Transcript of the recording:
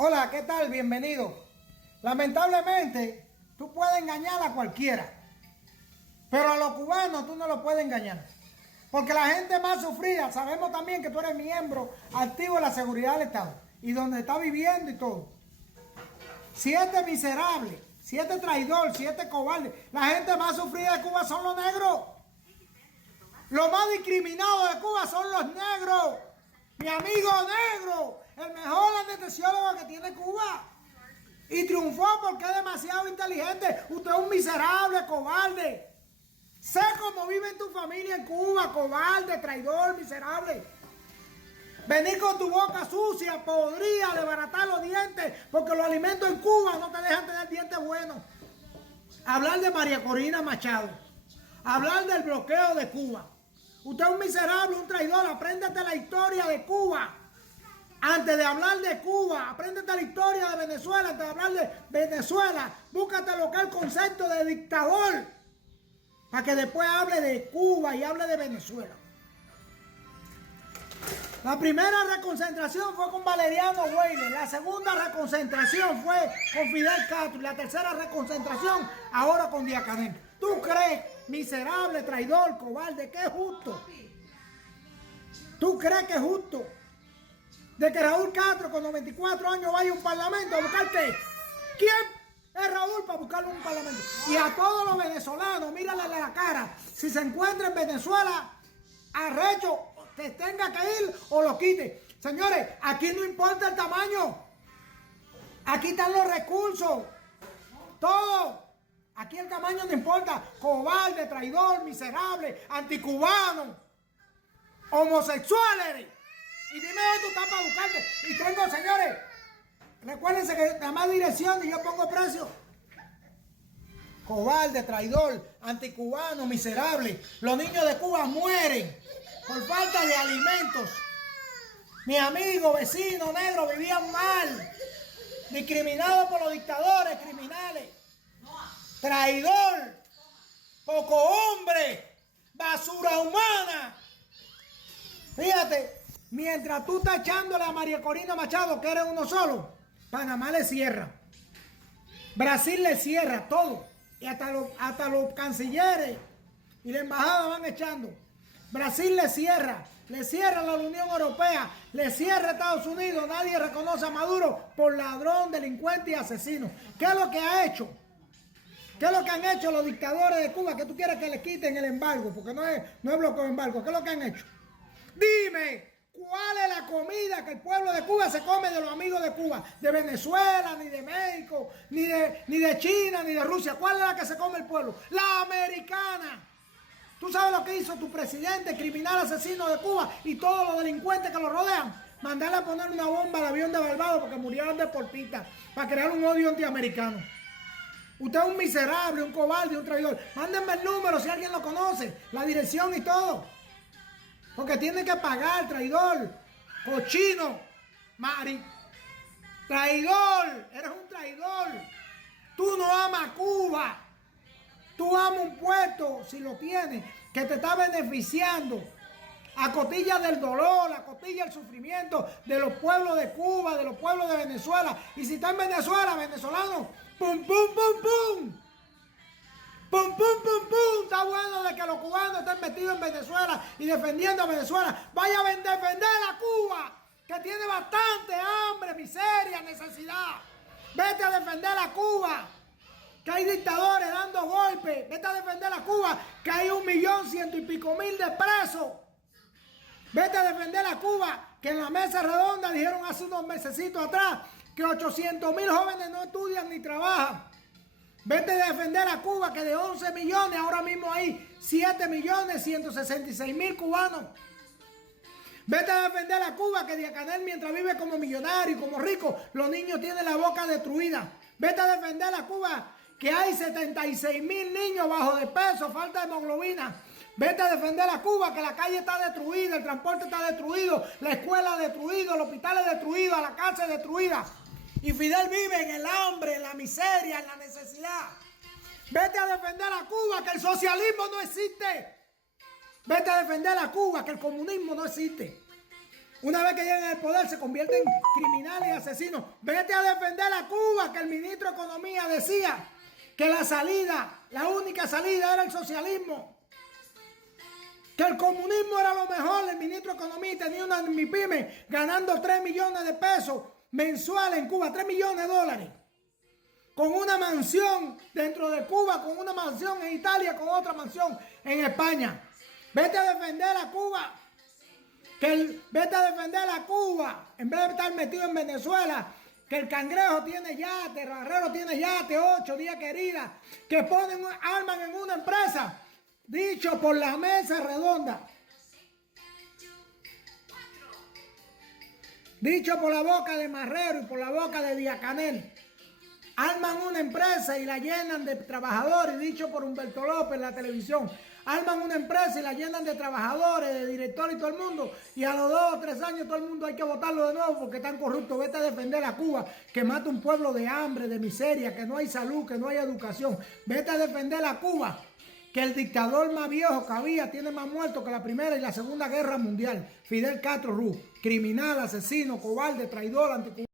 Hola, ¿qué tal? Bienvenido. Lamentablemente, tú puedes engañar a cualquiera, pero a los cubanos tú no los puedes engañar. Porque la gente más sufrida, sabemos también que tú eres miembro activo de la seguridad del Estado y donde está viviendo y todo. Si este miserable, si este traidor, si este cobarde, la gente más sufrida de Cuba son los negros. Los más discriminados de Cuba son los negros. Mi amigo negro, el mejor anestesiólogo que tiene Cuba. Y triunfó porque es demasiado inteligente. Usted es un miserable, cobarde. Sé cómo vive en tu familia en Cuba, cobarde, traidor, miserable. Venir con tu boca sucia, podría desbaratar los dientes, porque los alimentos en Cuba no te dejan tener dientes buenos. Hablar de María Corina Machado. Hablar del bloqueo de Cuba. Usted es un miserable, un traidor. Apréndete la historia de Cuba. Antes de hablar de Cuba, apréndete la historia de Venezuela. Antes de hablar de Venezuela, búscate lo que es el concepto de dictador. Para que después hable de Cuba y hable de Venezuela. La primera reconcentración fue con Valeriano Weyler. La segunda reconcentración fue con Fidel Castro. Y la tercera reconcentración ahora con Díaz-Canel. ¿Tú crees, miserable, traidor, cobarde, que es justo? ¿Tú crees que es justo de que Raúl Castro con 94 años vaya a un parlamento a buscar qué? ¿Quién es Raúl para buscarlo en un parlamento? Y a todos los venezolanos, mírale la cara. Si se encuentra en Venezuela, arrecho, te tenga que ir o lo quite. Señores, aquí no importa el tamaño. Aquí están los recursos. Todo. Aquí el tamaño no importa. Cobarde, traidor, miserable, anticubano, homosexual eres. Y dime dónde tú estás para buscarte. Y tengo, señores, recuérdense que la más dirección y yo pongo precio. Cobarde, traidor, anticubano, miserable. Los niños de Cuba mueren por falta de alimentos. Mis amigos, vecinos negros vivían mal. Discriminados por los dictadores, criminales. Traidor, poco hombre, basura humana. Fíjate, mientras tú estás echándole a María Corina Machado, que eres uno solo, Panamá le cierra. Brasil le cierra todo. Y hasta los cancilleres y la embajada van echando. Brasil le cierra la Unión Europea, le cierra Estados Unidos. Nadie reconoce a Maduro por ladrón, delincuente y asesino. ¿Qué es lo que ha hecho? ¿Qué es lo que han hecho los dictadores de Cuba? Que tú quieres que le quiten el embargo, porque no es bloqueo de embargo. ¿Qué es lo que han hecho? Dime, ¿cuál es la comida que el pueblo de Cuba se come de los amigos de Cuba? De Venezuela, ni de México, ni de China, ni de Rusia. ¿Cuál es la que se come el pueblo? La americana. ¿Tú sabes lo que hizo tu presidente, criminal asesino de Cuba y todos los delincuentes que lo rodean? Mandarle a poner una bomba al avión de Barbados porque murieron deportistas para crear un odio antiamericano. Usted es un miserable, un cobarde, un traidor. Mándenme el número si alguien lo conoce, la dirección y todo. Porque tiene que pagar, traidor, cochino, mari. Traidor, eres un traidor. Tú no amas Cuba. Tú amas un puesto, si lo tienes, que te está beneficiando a costilla del dolor, a costilla del sufrimiento de los pueblos de Cuba, de los pueblos de Venezuela. Y si está en Venezuela, venezolano, ¡pum, pum, pum, pum! ¡Pum, pum, pum, pum! Está bueno de que los cubanos estén metidos en Venezuela y defendiendo a Venezuela. Vaya a defender a Cuba, que tiene bastante hambre, miseria, necesidad. Vete a defender a Cuba, que hay dictadores dando golpes. Vete a defender a Cuba, que hay 1.100.000 y pico de presos. Vete a defender a Cuba, que en la mesa redonda dijeron hace unos mesecitos atrás que 800.000 jóvenes no estudian ni trabajan. Vete a defender a Cuba, que de 11 millones ahora mismo hay 7.166.000 cubanos. Vete a defender a Cuba, que Díaz-Canel mientras vive como millonario y como rico, los niños tienen la boca destruida. Vete a defender a Cuba, que hay 76.000 niños bajo de peso, falta de hemoglobina. Vete a defender a Cuba, que la calle está destruida, el transporte está destruido, la escuela destruida, el hospital es destruido, la cárcel destruida. Y Fidel vive en el hambre, en la miseria, en la necesidad. Vete a defender a Cuba, que el socialismo no existe. Vete a defender a Cuba, que el comunismo no existe. Una vez que llegan al poder se convierten en criminales y asesinos. Vete a defender a Cuba, que el ministro de Economía decía que la salida, la única salida era el socialismo. Que el comunismo era lo mejor. El ministro de Economía tenía una MIPYME ganando 3 millones de pesos mensuales en Cuba, 3 millones de dólares. Con una mansión dentro de Cuba, con una mansión en Italia, con otra mansión en España. Vete a defender a Cuba. Vete a defender a Cuba, en vez de estar metido en Venezuela, que el Cangrejo tiene yate, el Barrero tiene yate, 8 días querida, que ponen, arman en una empresa, dicho por la mesa redonda, dicho por la boca de Marrero y por la boca de Díaz-Canel. Arman una empresa y la llenan de trabajadores, dicho por Humberto López en la televisión. Arman una empresa y la llenan de trabajadores, de directores y todo el mundo. Y a los 2 o 3 años todo el mundo hay que votarlo de nuevo porque están corruptos. Vete a defender a Cuba, que mata un pueblo de hambre, de miseria, que no hay salud, que no hay educación. Vete a defender a Cuba, que el dictador más viejo que había tiene más muertos que la Primera y la Segunda Guerra Mundial. Fidel Castro Ruz, criminal, asesino, cobarde, traidor, anticubano.